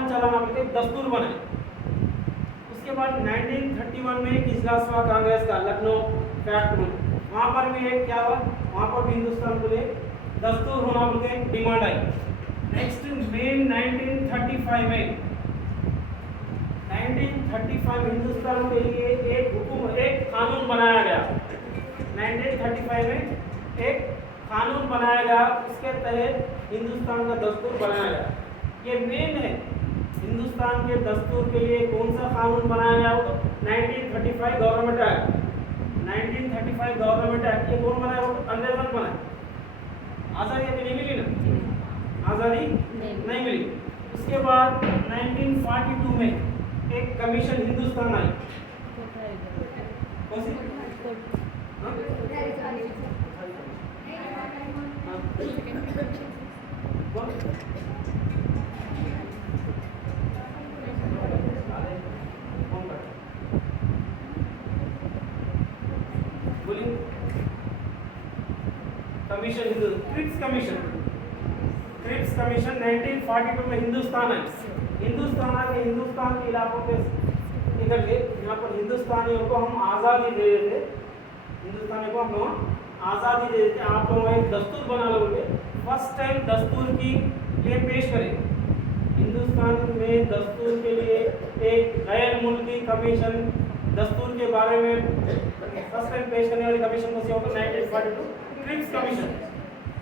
शासन चलाना बोलते दस्तूर बनाए। उसके बाद 1931 में एक इजलास हुआ कांग्रेस का लखनऊ फैक्ट में, वहाँ पर भी एक क्या हुआ, वहाँ पर भी हिंदुस्तान को लिए दस्तूर होना बोल के डिमांड आई। नेक्स्ट मई 1935 में हिंदुस्तान के लिए एक कानून बनाया गया। 1935 में एक कानून बनाया गया, उसके तहत हिंदुस्तान का दस्तूर बनाया गया। ये मेन है हिंदुस्तान के दस्तूर के लिए कौन सा कानून बनाया गया हो तो 1935 गवर्नमेंट एक्ट। 1935 गवर्नमेंट एक्ट ये कौन बनाया हो तो अंग्रेजों ने बनाया। आज़ादी अभी नहीं मिली ना, आज़ादी नहीं मिली। उसके बाद 1942 में एक कमीशन हिंदुस्तान आई। कौन सी? कमीशन क्रिप्स कमीशन 1942 में हिंदुस्तान आई। हिंदुस्तान आके हिंदुस्तान के इलाकों पे इधर के यहाँ पर हिंदुस्तानियों को हम आज़ादी दे रहे थे, हिंदुस्तानियों को हम लोग आज़ादी दे रहे थे, आप लोग एक दस्तूर बना लोगे। फर्स्ट टाइम दस्तूर की ये पेश करें हिंदुस्तान में दस्तूर के लिए एक गैर मुल्की कमीशन दस्तूर के बारे में फर्स्ट टाइम पेश करने वाली कमीशन को 1942 क्रिप्स कमीशन।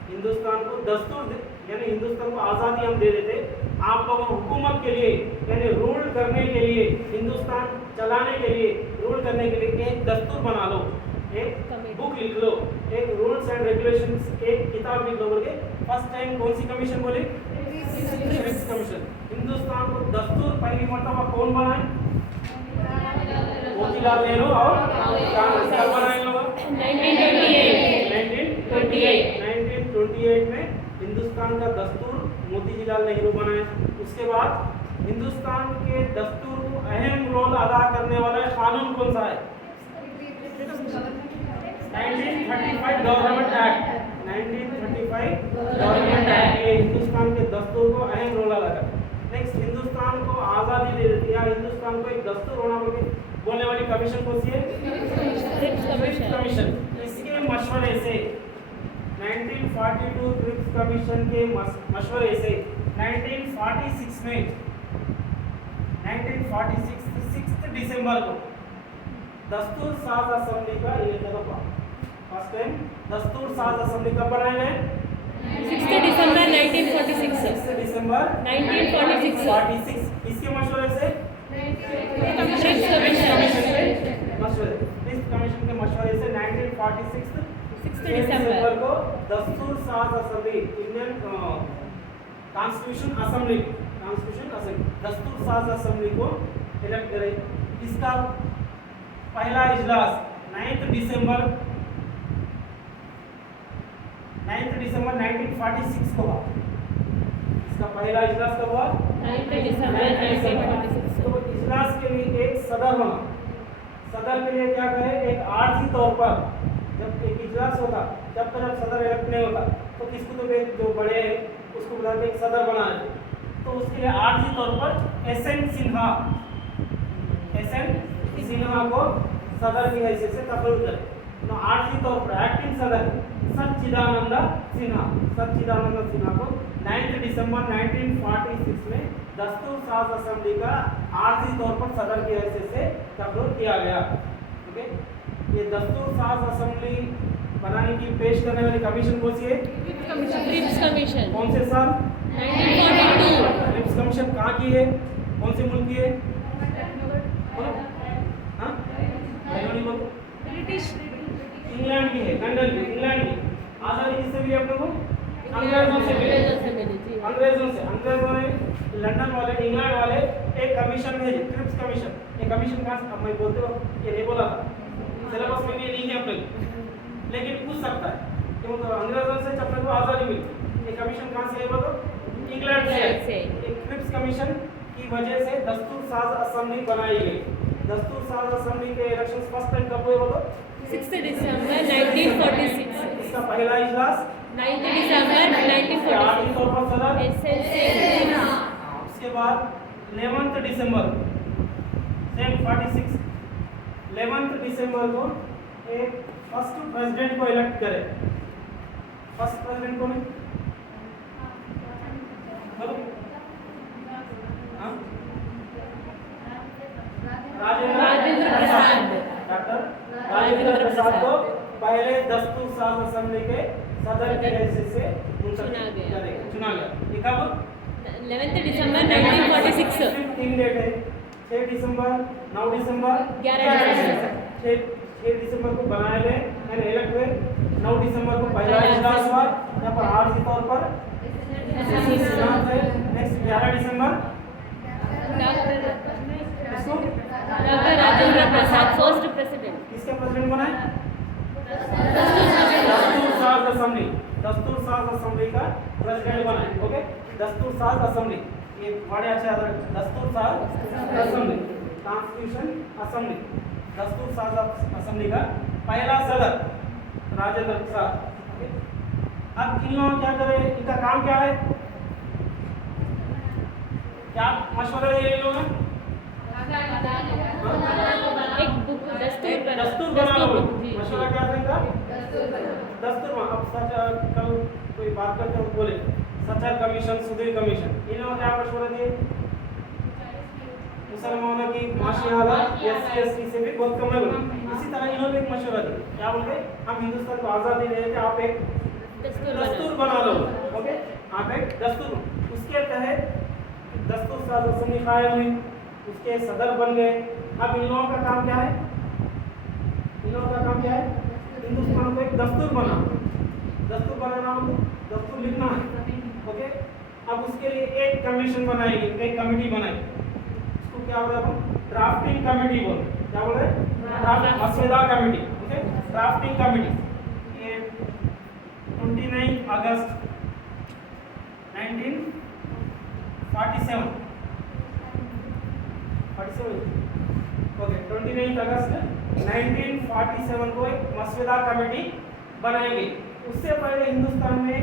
हिंदुस्तान को दस्तूर यानी हिंदुस्तान को आज़ादी हम दे देते, आप लोगों को हुकूमत के लिए यानी रूल करने के लिए, हिंदुस्तान चलाने के लिए, रूल करने के लिए एक दस्तूर बना लो, एक बुक लिख लो, एक रूल्स एंड रेगुलेशंस एक किताब लिख लो बोले। फर्स्ट टाइम कौन सी कमीशन बोले? Cripps commission. हिंदुस्तान को दस्तूर पहली मर्तबा कौन बनाए? मोतीलाल नेहरू और कांग्रेस कब बनाए लोग? 1928 में हिंदुस्तान का दस्तूर मोतीलाल नेहरू बनाए। उसके बाद हिंदुस्तान के दस्तूर को अहम रोल अदा करने वाला कानून कौन सा है? 1935 गवर्नमेंट एक्ट। 1935 गवर्नमेंट एक्ट ये हिंदुस्तान के दस्तूर को अहम रोल अदा करता है। नेक्स्ट हिंदुस्तान को आज़ादी दे देती है, हिंदुस्तान को एक दस्तूर होना बोलने वाली कमीशन कौन सी है? Cripps commission. इसके मशवरे से 1942 क्रिप्स कमीशन के मशवरे से 1946 में 6 दिसंबर को दस्तूर साज असेंबली का इलेक्शन हुआ। फर्स्ट टाइम दस्तूर साज असेंबली कब बनाए गए? 6 दिसंबर 1946 दिसंबर 1946 इसके मशवरे से क्रिप्स कमीशन के मशवरे से 1946 6 दिसंबर को दस्तूर साज असेंबली इंडियन कॉन्स्टिट्यूशन असेंबली दस्तूर साज असेंबली को इलेक्ट करे। इसका पहला इजलास 9 दिसंबर 1946 को हुआ। इसका पहला इजलास कब हुआ? 9 दिसंबर 1946 तो इजलास के लिए एक सदर बना। सदर के लिए क्या कहे, एक आर्जी तौर पर जब एक इजलास होता जब तक सदर इलेक्ट नहीं होता तो किसको तो जो बड़े हैं उसको बुलाते एक सदर बनाए। तो उसके लिए आर्जी तौर पर एसएन सिन्हा को सदर की हैसियत से तकरीर करे। तो आर्जी तौर पर एक्टिंग सदर सच्चिदानंद सिन्हा को 9 दिसंबर 1946 में दस्तूर साज असेंबली का आर्जी तौर पर सदर की हैसियत से तकरीर किया गया। ओके, ये दस्तूर साज असेंबली बनाने की पेश करने वाली कमीशन कौन सी है? Cripps commission. कौन से साल? 1942। क्रिप्स कमीशन कहाँ की है, कौन से मुल्क की है? हाँ, ब्रिटिश इंग्लैंड की है, लंदन की, इंग्लैंड की। आज़ादी किससे मिली अपने को? अंग्रेजों से मिली। अंग्रेजों ने लंदन वाले, इंग्लैंड वाले एक कमीशन भेजी, क्रिप्स कमीशन। ये कमीशन कहाँ से? अब मैं बोलते वक्त ये नहीं बोला था, सिलेबस में ये नहीं है अपने, लेकिन पूछ सकता है कि मतलब अंग्रेजों से जब तक आज़ादी मिली ये कमीशन कहाँ से है? बोलो इंग्लैंड से। एक क्रिप्स कमीशन की वजह से दस्तूर साज असेंबली बनाई गई। दस्तूर साज असेंबली के इलेक्शंस फर्स्ट टाइम कब हुए? बोलो 6 दिसंबर 1946। इसका पहला इजलास 9 दिसंबर 1946। तौर पर सदर। एसएन सिन्हा। उसके बाद 11th दिसंबर सेम 46 11th दिसंबर को एक फर्स्ट प्रेसिडेंट को इलेक्ट करे। फर्स्ट प्रेसिडेंट कौन है? बोलो। हाँ? राजेंद्र प्रसाद। डॉक्टर राजेंद्र प्रसाद को पहले दस्तूर साज असेंबली के सदर के हैसियत से चुना गया। चुना गया। ये कब? 11th दिसंबर 1946। तीन डेट है, 6 दिसंबर, 9 दिसंबर, 11 दिसंबर। 6 दिसंबर को बनाए गए यानी इलेक्ट हुए। 9 दिसंबर को पहला इजलास हुआ, यहाँ पर आर्जी तौर पर चुनाव हुए। नेक्स्ट 11 दिसंबर इसको doctor Rajendra Prasad first president. किसके प्रेसिडेंट बनाए? दस्तूर साज असेंबली, दस्तूर साज असेंबली का प्रेसिडेंट बनाए। ओके, दस्तूर साज असेंबली, ये बड़े अच्छा है। दस्तूर साज असेंबली, कॉन्स्टिट्यूशन असेंबली, दस्तूर साज असेंबली का पहला सदर राजेंद्र प्रसाद। अब इन लोगों क्या करे, इनका काम क्या है, क्या मशवरा दिया इन लोगों ने? एक बुक दस्तूर बना लो। जी, मशवरा क्या था इनका? दस्तूर। अब सच कल कोई बात करते हैं बोले सचर कमीशन, सुधीर कमीशन, इन लोगों ने क्या मशवरा दिए? मुसलमानों की माशी हालत SC/ST से भी बहुत कम है बोले। इसी तरह इन्होंने एक मशवरा दिया, क्या बोल रहे, हम हिंदुस्तान को आज़ादी दे रहे थे, आप एक दस्तूर बना लो। ओके, आप एक दस्तूर। उसके तहत दस्तूर साज असेंबली कायम हुई, उसके सदर बन गए। अब इन लोगों का काम क्या है? इन लोगों का काम क्या है? हिंदुस्तान को एक दस्तूर बनाना, दस्तूर लिखना है। ओके, अब उसके लिए एक कमीशन बनाएगी, एक कमेटी बनाएगी। उसको क्या बोल रहे हैं? ड्राफ्टिंग कमेटी बोल। क्या बोल रहे हैं? ड्राफ्ट मसौदा कमेटी। Okay, drafting committee. ये 29 अगस्त 1947 ओके, 29 अगस्त 1947 को एक मसौदा कमेटी बनाई गई। उससे पहले हिंदुस्तान में एक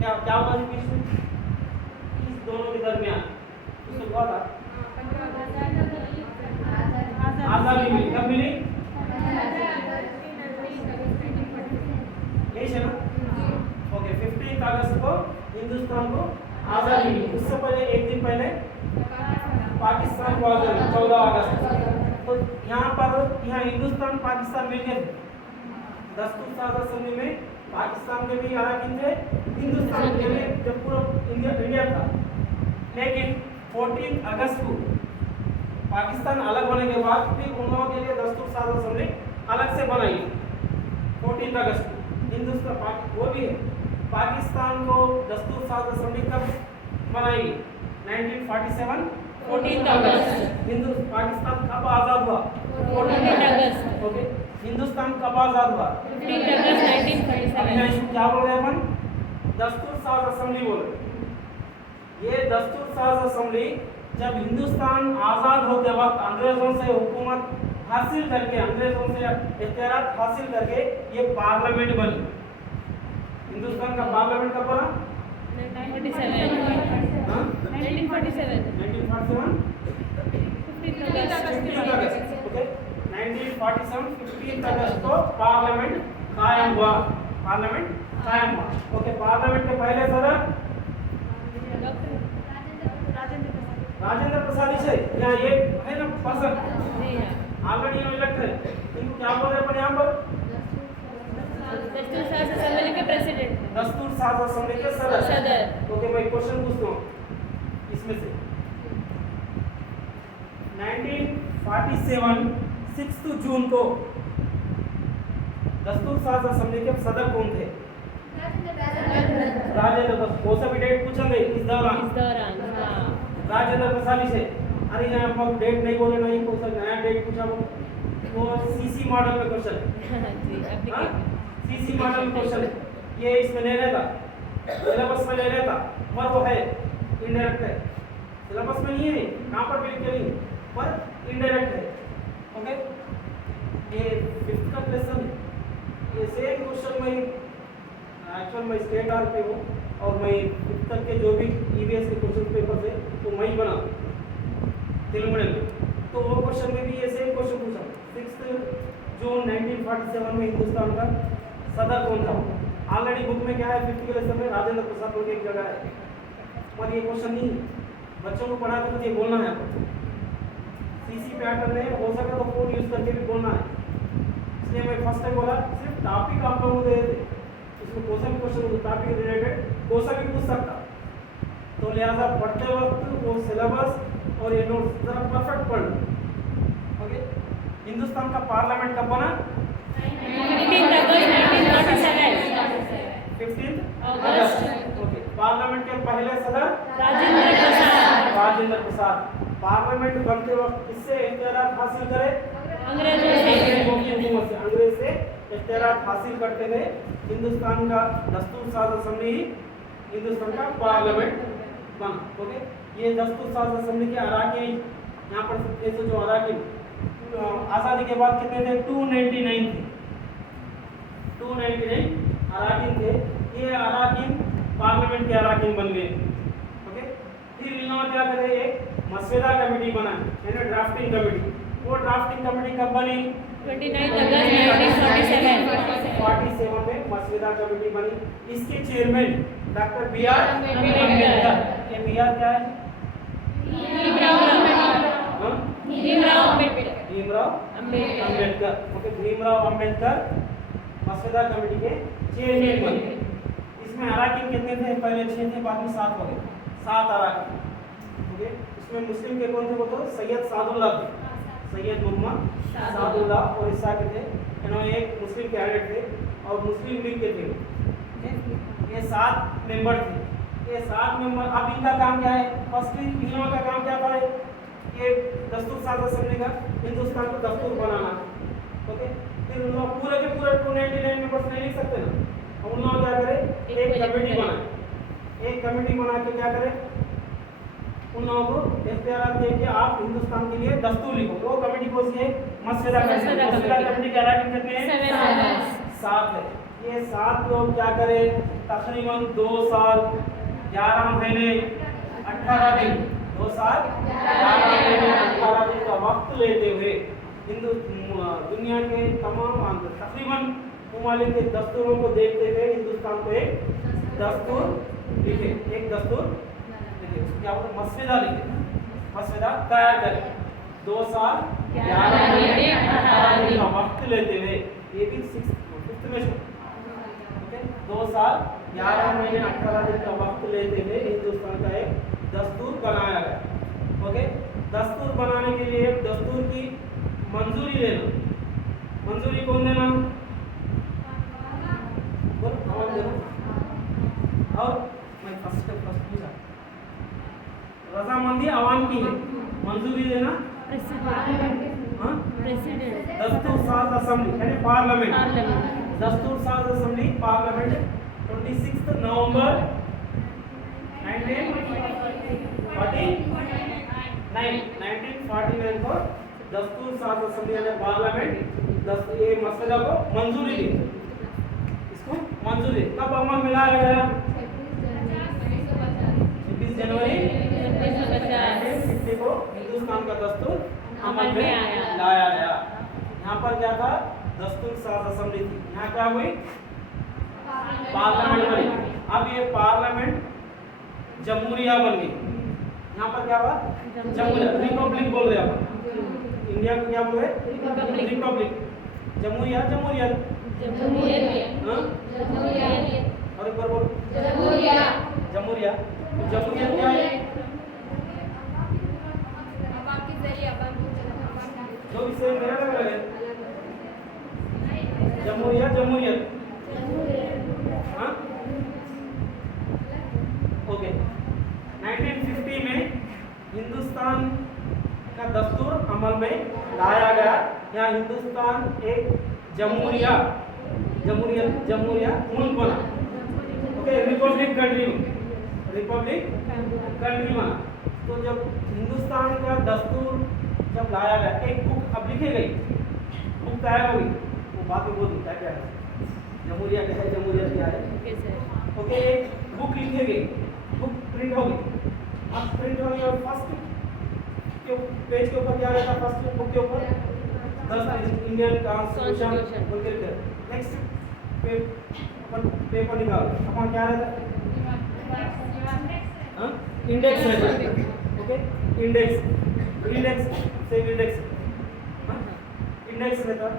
क्या हुआ बीच में, इस दोनों के दरमियान उसको हुआ था आज़ादी मिली। कब मिली? यही है ना? ओके, 15 अगस्त को हिंदुस्तान को आज़ादी मिली। उससे पहले एक दिन पहले पाकिस्तान को आज़ादी 14 अगस्त। तो यहाँ हिंदुस्तान पाकिस्तान मिल गए। दस्तूर साज असेंबली में पाकिस्तान के भी अराकीन थे, हिंदुस्तान के लिए जब पूरा इंडिया था। लेकिन 14 अगस्त को पाकिस्तान अलग होने के बाद फिर उन लोगों के लिए दस्तूर साज असेंबली अलग से बनाई। 14 अगस्त को हिंदुस्तान वो भी है। पाकिस्तान को दस्तूर साज असेंबली कब बनाई? 1947 14 अगस्त। पाकिस्तान कब आज़ाद हुआ? 14 अगस्त। ओके, हिंदुस्तान कब आज़ाद हुआ? 15 अगस्त 1947। क्या बोल रहे हैं अपन? दस्तूर साज असेंबली बोल रहे। ये दस्तूर साज असेंबली जब हिंदुस्तान आज़ाद होते वक्त अंग्रेजों से हुकूमत हासिल करके, अंग्रेजों से इख्तियारात हासिल करके ये पार्लियामेंट बनी। हिंदुस्तान का पार्लियामेंट कब बना? 1947। हाँ? 1947। 1947 15 अगस्त। ओके, 1947 15 अगस्त को पार्लियामेंट कायम हुआ। ओके, पार्लियामेंट के पहले सदर राजेंद्र प्रसाद ही से यहाँ ये है ना पर्सन ऑलरेडी इलेक्ट है। इनको क्या बोल रहे हैं यहाँ पर? दस्तूर साज असेंबली के प्रेसिडेंट। दस्तूर साज असेंबली के सदर। ओके, मैं क्वेश्चन पूछता हूँ इसमें से 1947 6 जून को दस्तूर साज असेंबली के सदर कौन थे? राजेंद्र प्रसाद। कौन सा भी डेट पूछेंगे इस दौरान? हाँ। राजेंद्र प्रसाद से। अरे यहाँ पर डेट नहीं बोले, नहीं पूछा, नया डेट पूछा वो सीसी मॉडल में क्वेश्चन है। जी, सीसी मॉडल में क्वेश्चन है। ये इसमें ले रहता, सिलेबस में ले रहता, पर वो है इनडायरेक्ट है। सिलेबस में नहीं है, कहाँ पर भी लिख के नहीं, पर इनडायरेक्ट है। ओके, ये 5th का क्वेश्चन है। ये सेम क्वेश्चन में एक्चुअल में स्टेट आर पे हूँ और मैं 5th तक के जो भी EVS के क्वेश्चन पेपर तेलुगु में। तो वो क्वेश्चन में भी ऐसे क्वेश्चन पूछा 6 जून 1947 में हिंदुस्तान का सदर कौन था। ऑलरेडी बुक में क्या है 50 के लेसन में राजेंद्र प्रसाद बोल के एक जगह है, पर ये क्वेश्चन नहीं बच्चों को पढ़ा तो ये बोलना है आपको। सीसी पैटर्न में हो सके तो फोन यूज करके भी बोलना है, इसलिए मैं फर्स्ट टाइम बोला सिर्फ टॉपिक आप लोगों को दे देते, इसमें क्वेश्चन टॉपिक रिलेटेड क्वेश्चन भी पूछ सकता। तो लिहाजा पढ़ते वक्त वो सिलेबस और ये नोट्स जरा परफेक्ट पढ़ लो। ओके, हिंदुस्तान का पार्लियामेंट कब बना? 15 अगस्त। ओके, पार्लियामेंट के पहले सदर राजेंद्र प्रसाद। पार्लियामेंट बनते वक्त किससे इख्तियारात हासिल करे? अंग्रेजों की हुकूमत से। अंग्रेज से इख्तियारात हासिल करते हुए हिंदुस्तान का दस्तूर साज असेंबली हिंदुस्तान का पार्लियामेंट बना। ओके, ये दस्तूर साज असेंबली के अराकीन यहाँ पर जैसे जो अराकीन आज़ादी के बाद कितने थे? 299 थे। 299 अराकीन थे। ये अराकीन पार्लियामेंट के अराकीन बन गए। ओके, फिर इन्होंने क्या करे? एक मसवदा कमेटी बना, यानी ड्राफ्टिंग कमेटी। वो ड्राफ्टिंग कमेटी कब बनी? 29 अगस्त 1947 में मसवदा कमेटी बनी। इसके चेयरमैन डॉक्टर बी.आर. अम्बेडकर। ये बी.आर. क्या है? भीमराव अम्बेडकर। ओके, भीमराव अम्बेडकर मसवदा कमेटी के चेयरमैन बने। इसमें अराकीन कितने थे? पहले 6 थे, बाद में 7 हो गए। 7 अराकीन। ओके, इसमें मुस्लिम के कौन थे? वो तो सैयद सादुल्लाह थे, सैयद मोहम्मद सादुल्लाह और ईसा के थे। इन्होंने एक मुस्लिम कैडेट थे और मुस्लिम लीग के थे। ये 7 मेंबर थे। ये 7 मेंबर, अब इनका काम क्या है? फर्स्ट इन लोगों का काम क्या था? ये दस्तूर साज असेंबली का हिंदुस्तान को दस्तूर बनाना। ओके, फिर उन लोग पूरे के पूरे 299 मेंबर्स नहीं लिख सकते ना, अब उन लोग क्या करें? एक कमेटी बनाए। एक कमेटी बना के क्या करें? उन लोगों को इख्तियार दे कि आप हिंदुस्तान के लिए दस्तूर लिखो। वो कमेटी कौन सी है? मसवदा कमेटी। मसवदा कमेटी के अराकीन कितने हैं? 7 है। ये 7 लोग क्या करें? तकरीबन 2 साल 11 महीने 18 दिन 2 साल 11 महीने 18 दिन का वक्त लेते हुए दुनिया के तमाम तकरीबन ममालिक के दस्तूरों को देखते हुए हिंदुस्तान को एक दस्तूर लिखे। एक दस्तूर लिखे, क्या बोलते? मसवदा लिखे, मसवदा तैयार करें। 2 साल 11 महीने 18 दिन का वक्त लेते हुए, ये भी 5th में 2 साल 11 महीने 18 दिन का वक्त लेते हुए हिंदुस्तान का एक दस्तूर बनाया गया। ओके, दस्तूर बनाने के लिए दस्तूर की मंजूरी लेना। मंजूरी कौन देना? आवाम देना। और मैं फर्स्ट पूछा, रजामंदी आवाम की है, मंजूरी देना प्रेसिडेंट। दस्तूर साज असेंबली यानी पार्लियामेंट। दस्तूर साज असेंबली पार्लियामेंट 26 नवंबर 1949 को दस्तूर साज असेंबली यानी पार्लियामेंट ये मसवदा को मंजूरी दी। इसको मंजूरी कब अमल में लाया गया? 26 जनवरी 1950 को हिंदुस्तान का दस्तूर अमल में लाया गया। यहाँ पर क्या था? दस्तूर साज असेंबली थी। यहाँ क्या हुई? पार्लियामेंट बनी। अब ये पार्लियामेंट जमहूरिया बन गई। यहाँ पर क्या हुआ? जमहूरिया, रिपब्लिक बोल रहे हैं। इंडिया को क्या बोले? रिपब्लिक। जमहूरिया, जमहूरियत, और एक बार बोल, जमहूरिया। जमहूरियत क्या है? जो इसे मेरा लग रहा है जमहूरियत। हाँ, ओके। 1950 में हिंदुस्तान का दस्तूर अमल में लाया गया। यहाँ हिंदुस्तान एक जमहूरिया मुल्क बना। ओके, रिपब्लिक कंट्री बना। तो जब हिंदुस्तान का दस्तूर जब लाया गया, एक बुक अब लिखी गई, बुक तैयार हो गई, वो बात में बोल देता क्या है? जमहूरिया क्या है, जमहूरियत क्या है? ओके, एक बुक लिखी गई, बुक प्रिंट हो गई। अब प्रिंट हो गई और फर्स्ट के पेज के ऊपर क्या रहता है? फर्स्ट बुक के ऊपर 10 इंडियन कॉन्स्टिट्यूशन बोल के नेक्स्ट पेपर निकाल अपन क्या रहता है? इंडेक्स रहता है। ओके, इंडेक्स से इंडेक्स रहता है।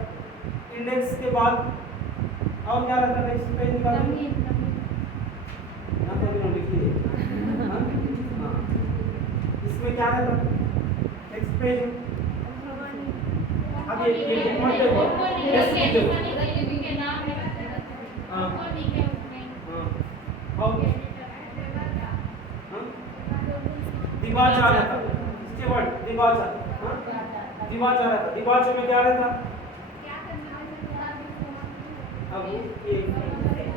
इंडेक्स के बाद और क्या रहता है? नेक्स्ट पेज निकालिए, यहाँ पर भी लिखिए। इसमें क्या रहता है? नेक्स्ट पेज अब ये बुक मत देखो, टेक्स्ट बुक देखो। हाँ हाँ दिवाचा रहता है, इसके वर्ड दिवाचा। दिवाचा रहता है। दिवाचा में क्या रहता? अब ये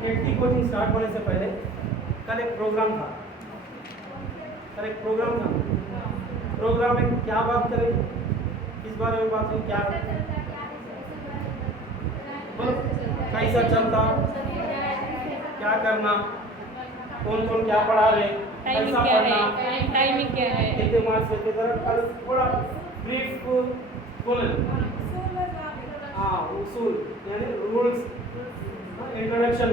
एटी कोचिंग स्टार्ट होने से पहले कल एक प्रोग्राम था। प्रोग्राम में क्या बात करें? इस बारे में बात करें क्या? बोलो, कैसा चलता, क्या करना, कौन कौन क्या पढ़ा रहे, कैसा पढ़ना, टाइमिंग क्या है, कितने मार्क्स होते हैं, कल थोड़ा ब्रीफ बोले। हाँ, उसूल यानी रूल्स। इंट्रोडक्शन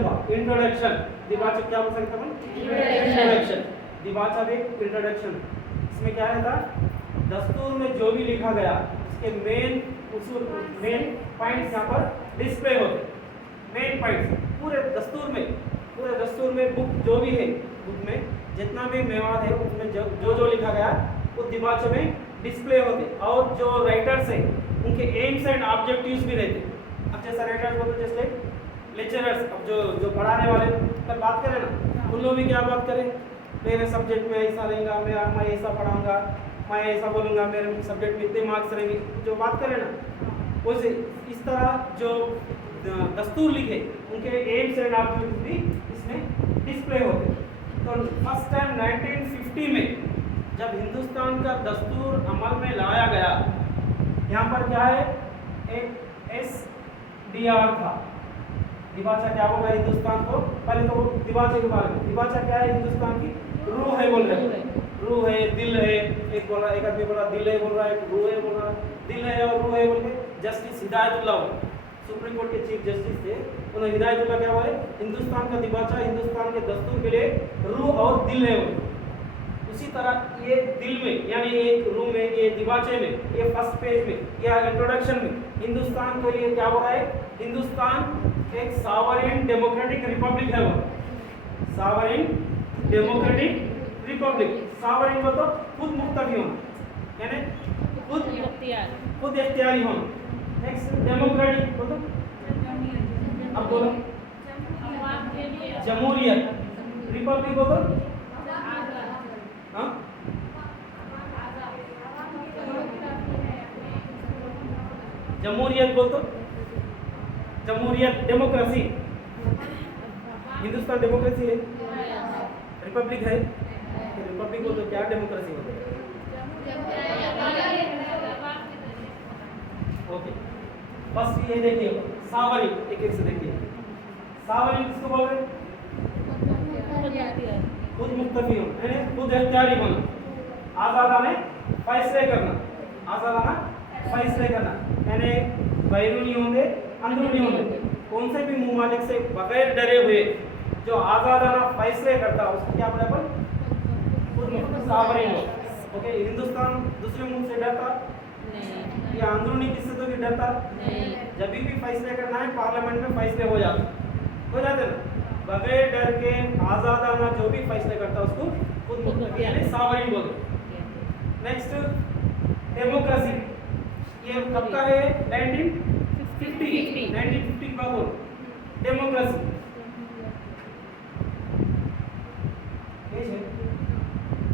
दिवाचा क्या बोल सकते हैं? इंट्रोडक्शन। दिवाचा भी इंट्रोडक्शन। इसमें क्या रहता? दस्तूर में जो भी लिखा गया उसके मेन उसूल, मेन पॉइंट्स यहाँ पर डिस्प्ले होते। मेन पॉइंट्स पूरे दस्तूर में बुक जो भी है, बुक में जितना भी मेवाड़ है उसमें जो लिखा गया वो दिवाचा में डिस्प्ले होते। और जो राइटर्स हैं उनके एम्स एंड ऑब्जेक्टिव्स भी रहते। अब जैसा राइटर्स बोलते जैसे लेक्चरर्स, अब जो पढ़ाने वाले कल बात करें ना, उन लोग भी क्या बात करें? मेरे सब्जेक्ट में ऐसा रहेगा, मैं ऐसा पढ़ाऊंगा, मैं ऐसा बोलूँगा, मेरे सब्जेक्ट में इतने मार्क्स रहेंगे, जो बात करें ना वैसे इस तरह जो दस्तूर लिखे उनके एम्स एंड ऑब्जेक्टिव्स भी इसमें डिस्प्ले होते। तो फर्स्ट टाइम 1950 में जब हिंदुस्तान का दस्तूर अमल में लाया गया, यहाँ पर क्या है? एक SDR था। दिवाचा क्या बोल रहा है हिंदुस्तान को? पहले तो दिवाचा के बारे में, दिवाचा क्या है? हिंदुस्तान की रूह है बोल रहे हैं। रूह है, दिल है, एक बोल रहा है, एक आदमी बोल रहा दिल है बोल रहा है, रूह है बोल रहा है, दिल है और रूह है बोल के जस्टिस हिदायतुल्लाह सुप्रीम कोर्ट के चीफ जस्टिस थे, उन्होंने हिदायतुल्लाह क्या बोले? हिंदुस्तान का दिवाचा हिंदुस्तान के दस्तूर के लिए रूह और दिल है। उसी तरह ये दिल में यानी एक रूह में, ये दिवाचे में, ये फर्स्ट पेज में या इंट्रोडक्शन में हिंदुस्तान के लिए क्या बोला है? हिंदुस्तान एक सॉवरेन डेमोक्रेटिक रिपब्लिक है। वो सॉवरेन डेमोक्रेटिक रिपब्लिक। सॉवरेन मतलब खुद मुख्तरी होना, यानी खुद इख्तियारी होना। नेक्स्ट डेमोक्रेटिक मतलब अब बोलो जमहूरियत। रिपब्लिक बोलो हाँ जमहूरियत बोल तो जमहूरियत डेमोक्रेसी। हिंदुस्तान डेमोक्रेसी है, रिपब्लिक है। रिपब्लिक बोल तो क्या डेमोक्रेसी होता है? ओके, बस ये देखिए सावरिन, एक से देखिए सावरिन किसको बोल रहे हैं? खुद मुख्तरी होना, यानी खुद इख्तियारी होना, आज़ादाना फैसले करना, यानी बैरूनी होंगे अंदरूनी होंगे, कौन से भी मुमालिक से बगैर डरे हुए जो आज़ादाना फैसले करता है उसको क्या बोले अपन? खुद मुख्तरी सावरिन हो। ओके, हिंदुस्तान दूसरे मुल्क से डरता नहीं, या अंदरूनी किसी से भी डरता नहीं। जब भी फैसले करना है पार्लियामेंट में फैसले हो जाते ना, बगैर डर के आज़ादाना जो भी फैसले करता है उसको खुद मुख्तरी यानी सावरिन बोलते। नेक्स्ट डेमोक्रेसी, ये कब का है? 1950 का बोल डेमोक्रेसी।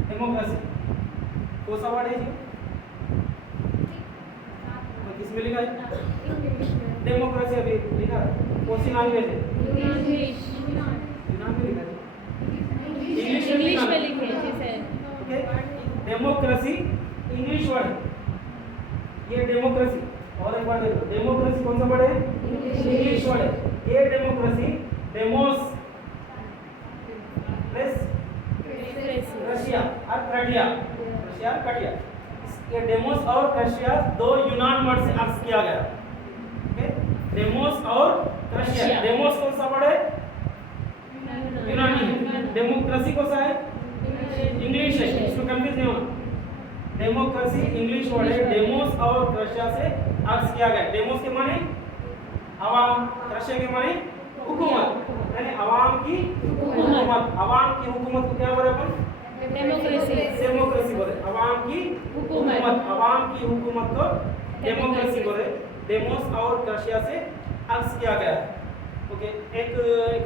डेमोक्रेसी कौन सा वर्ड है जी? किसमें लिखा है? डेमोक्रेसी अभी लिखा है कौन सी लैंग्वेज है? इंग्लिश में लिखे थे। ओके, डेमोक्रेसी इंग्लिश वर्ड है ये डेमोक्रेसी। और एक बार देखो, डेमोक्रेसी कौन सा वर्ड है? इंग्लिश वर्ड है। ये डेमोक्रेसी डेमोस प्लस रशिया और कटिया ये डेमोस और क्रशिया दो यूनान वर्ड से अक्स किया गया। ओके, डेमोस और क्रशिया। डेमोस कौन सा वर्ड है? यूनानी है। डेमोक्रेसी कौन सा है? इंग्लिश है, इसमें कंफ्यूज नहीं होना। डेमोक्रेसी इंग्लिश वर्ड है। डेमोस और क्रशिया से अक्स किया गया। डेमोस के माने अवाम, क्रशिया के माने हुकूमत, यानी अवाम की हुकूमत। अवाम की हुकूमत को क्या बोले अपन? डेमोक्रेसी। डेमोक्रेसी बोले। अवाम की हुकूमत, अवाम की हुकूमत को डेमोक्रेसी बोले। डेमोस और क्रशिया से अक्स किया गया है। ओके, एक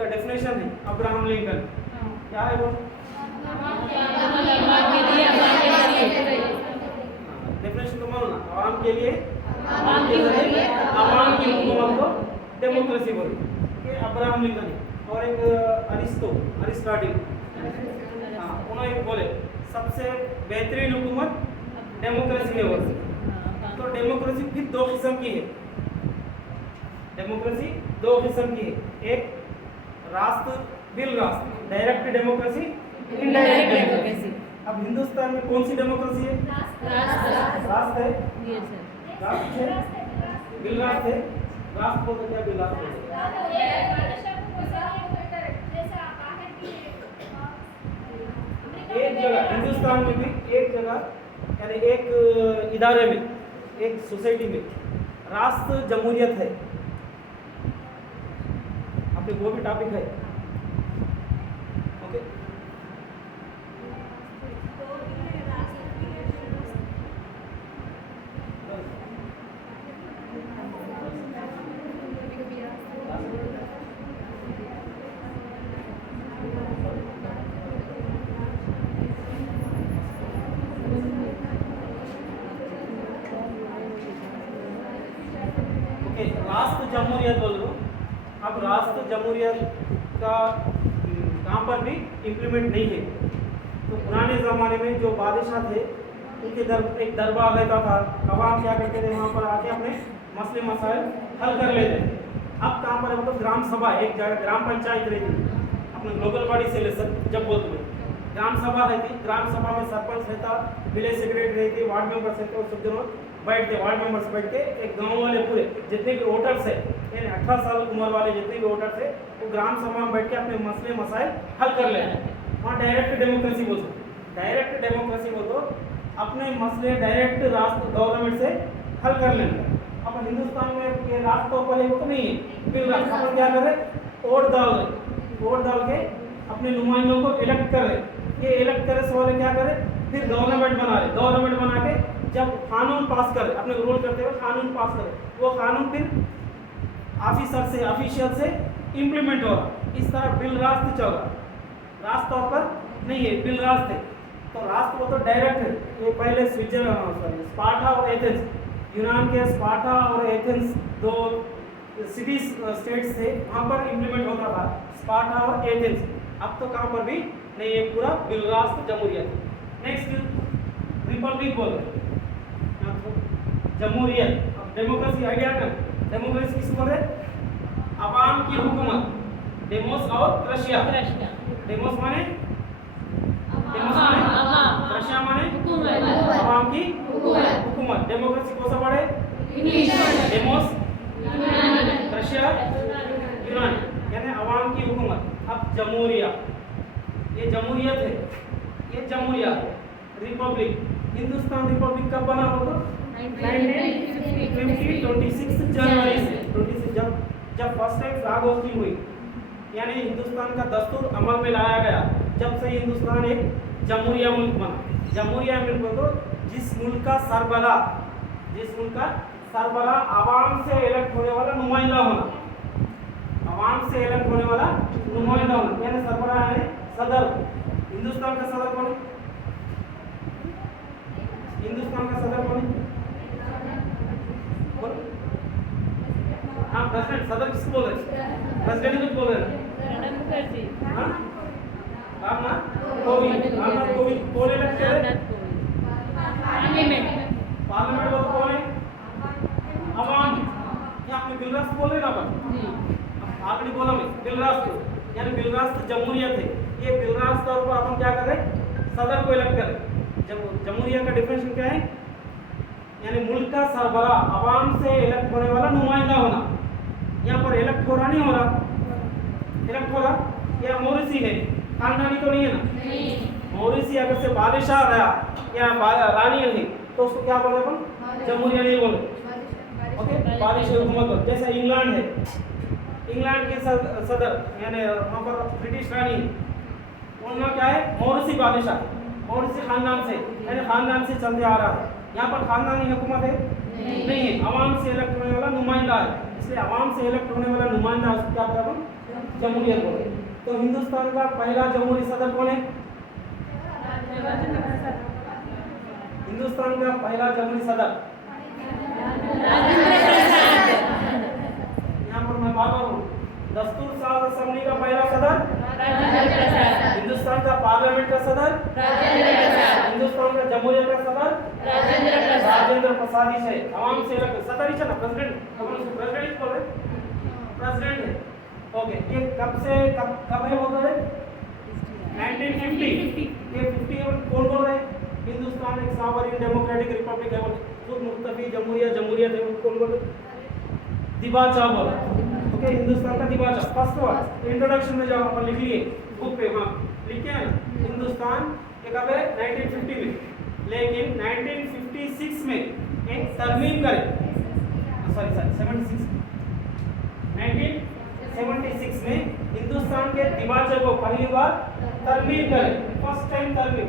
डेफिनेशन है अब्राहम लिंकन। क्या है वो? डेफिनेशन तो मानो ना, अवाम के लिए अवाम की हुकूमत को डेमोक्रेसी बोले। ये अब्राहम लिंकन है। और एक अरिस्टोटल, हाँ, उन्होंने बोले सबसे बेहतरीन हुकूमत डेमोक्रेसी में बोले। तो डेमोक्रेसी फिर दो किस्म की है। डेमोक्रेसी दो किस्म की है। एक राष्ट्र बिल राष्ट्र, डायरेक्ट डेमोक्रेसी, इनडायरेक्ट डेमोक्रेसी। अब हिंदुस्तान में कौन सी डेमोक्रेसी है? राष्ट्र है। राष्ट्र है, बिल राष्ट्र है। राष्ट्र बोलते क्या? बिल राष्ट्र बोलते। एक जगह हिंदुस्तान में भी एक जगह यानी एक इदारे में, एक सोसाइटी में राष्ट्र जमहूरियत है। अपने वो भी टॉपिक है। ओके, राष्ट्र जमहूरियत बोल रहा हूँ। अब राष्ट्र जमहूरियत का कहाँ पर भी इम्प्लीमेंट नहीं है। तो पुराने ज़माने में जो बादशाह थे उनके एक दरबार रहता था। अवाम क्या करते थे? वहाँ पर आके अपने मसले मसाइल हल कर लेते थे। अब कहाँ पर मतलब ग्राम सभा, एक जगह ग्राम पंचायत रहती, अपने ग्लोबल बॉडी से जब बोलते हैं ग्राम सभा रहती। ग्राम सभा में सरपंच रहता, विलेज सेक्रेटरी रहती, वार्ड मेंबर्स रहते, और सब जनों बैठते, वार्ड मेंबर्स बैठ के एक गांव वाले पूरे जितने भी वोटर्स है, यानी 18 साल उम्र वाले जितने भी वोटर्स है, वो ग्राम सभा में बैठ के अपने मसले मसाइल हल कर लेते। वहाँ डायरेक्ट डेमोक्रेसी बोलते। डायरेक्ट डेमोक्रेसी बोलो, अपने मसले डायरेक्ट राष्ट्र गवर्नमेंट से हल कर लेना। अब हिंदुस्तान में ये राष्ट्र तो पहले वो तो नहीं है, फिर राष्ट्र अपन क्या कर रहे? वोट डाल रहे, वोट डाल के अपने नुमाइंदों को इलेक्ट कर रहे। ये इलेक्ट करे से वाले क्या करे? फिर गवर्नमेंट बना रहे। गवर्नमेंट बना के जब कानून पास करे, अपने रूल करते हुए कानून पास करे, वो कानून फिर ऑफिसर से, ऑफिशियल से इम्प्लीमेंट हो रहा। इस तरह बिल राष्ट्र चल रहा। राष्ट्र तौर पर नहीं है, बिल राष्ट्र है। तो राष्ट्र को तो डायरेक्ट है। ये पहले स्विट्जरलैंड, स्पार्टा और एथेंस, यूनान के स्पार्टा और एथेंस दो सिटीज स्टेट्स थे, वहाँ पर इम्प्लीमेंट होता था स्पार्टा और एथेंस। अब तो कहाँ पर भी नहीं है, पूरा बिल राष्ट्र जमहूरियत। नेक्स्ट रिपब्लिक बोल रहे, जमहूरियत। अब डेमोक्रेसी आइडिया कर, डेमोक्रेसी किस बोल रहे? अवाम की हुकूमत। डेमोस और क्रशिया। डेमोस माने क्रशिया माने अवाम की हुकूमत। डेमोक्रेसी कौन सा वर्ड है? इंग्लिश। डेमोस क्रशिया यूनानी, यानी अवाम की हुकूमत। अब जमहूरियत, ये जमहूरियत है, ये जमहूरियत है। रिपब्लिक, हिंदुस्तान रिपब्लिक कब बना? हो 26 जनवरी से, जब फर्स्ट टाइम फ्लैग होस्टिंग हुई, यानी हिंदुस्तान का दस्तूर अमल में लाया गया। जब से हिंदुस्तान एक जमहूरिया मुल्क बना। जमहूरिया मुल्क को जिस मुल्क का सरबरा आवाम से इलेक्ट होने वाला नुमाइंदा होना, आवाम से इलेक्ट होने वाला नुमाइंदा होना, यानी सरबरा है सदर। हिंदुस्तान का सदर कौन है? हिंदुस्तान का सदर कौन है? हाँ, प्रेसिडेंट। सदर किसको बोल रहे? प्रेसिडेंट कुछ बोल रहे हैं? प्रणब मुखर्जी। हाँ, रामनाथ कोविंद। रामनाथ कोविंद कौन इलेक्ट करे? पार्लियामेंट। पार्लियामेंट वो कौन है? अवाम। क्या आपने बिल राष्ट्र बोल रहे ना अपन? आपने बोला मैं बिल राष्ट्र, यानी बिल राष्ट्र जमहूरियत है। ये बिल राष्ट्र तौर पर अपन क्या कर रहे? सदर को इलेक्ट करें। जब जमहूरियत का डिफिनेशन क्या है? यानी मुल्क का सरबरा, आवाम से इलेक्ट होने वाला नुमाइंदा होना। यहाँ पर इलेक्ट हो रहा नहीं हो रहा, इलेक्ट हो रहा। या मॉरिसी है, खानदानी तो नहीं है ना। मॉरिसी अगर से बादशाह रहा या रानी नहीं तो उसको क्या बोले अपन, जमहूरिया नहीं बोले, ओके, बादशाही हुकूमत बोले। जैसा इंग्लैंड है, इंग्लैंड के सदर यानी वहाँ पर ब्रिटिश रानी, उनका क्या है, मॉरिसी बादशाह, मॉरिसी खानदान से, यानी खानदान से चलते आ रहा है। यहाँ पर खानदानी हुकूमत है नहीं है, आवाम से इलेक्ट होने वाला नुमाइंदा है, इसलिए आवाम से इलेक्ट होने वाला नुमाइंदा उसको क्या बोले अपन, जमहूरियत बोले। तो हिंदुस्तान का पहला जमहूरी सदर कौन है? हिंदुस्तान का पहला जमहूरी सदर, यहाँ पर मैं बात करूँ, दस्तूर साज असेंबली का पहला सदर, हिंदुस्तान का पार्लियामेंट का सदर, हिंदुस्तान का जमहूरियत का सदर राजेंद्र प्रसाद ही है। आवाम से इलेक्ट सदर ही है ना, प्रेसिडेंट, अपन उसको प्रेसिडेंट ही बोल रहे, प्रेसिडेंट है। ओके, ये कब से कब है बोल रहे, 1950। ये 50 कौन बोल रहे, हिंदुस्तान एक सॉवरेन डेमोक्रेटिक रिपब्लिक है बोल, खुद मुख्तफी जमहूरियत है कौन बोल, दिबाचा बोला। ओके, हिंदुस्तान का दिबाचा फर्स्ट वर्ड इंट्रोडक्शन में जब अपन लिख लिए बुक पे, वहाँ लिखे हैं हिंदुस्तान ये कब है, 1950 में। लेकिन 1956 में एक तरमीम करे, सॉरी 76, 1976 में हिंदुस्तान के दिबाचे को पहली बार तरमीम करे, फर्स्ट टाइम तरमीम